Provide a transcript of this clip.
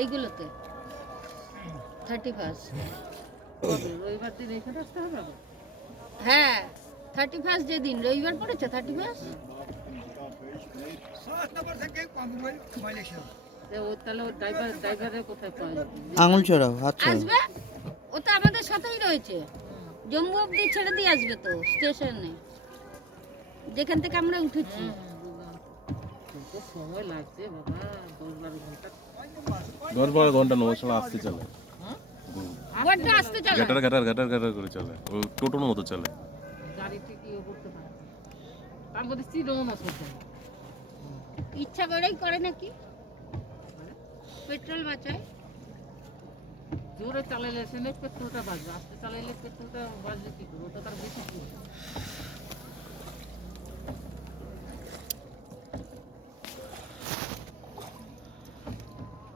এইগুলোতে 31 রবিবার দিন এখানে আসতে হবে আবার? হ্যাঁ 31 যেদিন রবিবার পড়েছে 31 তাহলে ওই ড্রাইভারের কোথায় পাওয়া যাবে? আঙুল ছড়াও, হাত ছড়াও। আসবে ও তো আমাদের সাথেই রয়েছে জম্মু অব্দি ছেড়ে দিয়ে আসবে তো স্টেশনে যেখান থেকে আমরা উঠেছি কত সময় লাগছে বাবা, 10-12 ঘন্টা। 10-12 ঘন্টা নয় সময় আসতে চলে। বড্ড আসতে চলে ঘাটার করে চলে, ও টোটোর মতো চলে। গাড়িতে কি ও করতে পারে? তার মধ্যে চিরও না সত্যি। ইচ্ছা করেই করে নাকি পেট্রোল বাঁচায় জোরে চালাইলে সে পেট্রোলটা বাঁচবে, আস্তে চালাইলে পেট্রোলটা বাঁচবে কি করে? ওটা তার বেশি কি?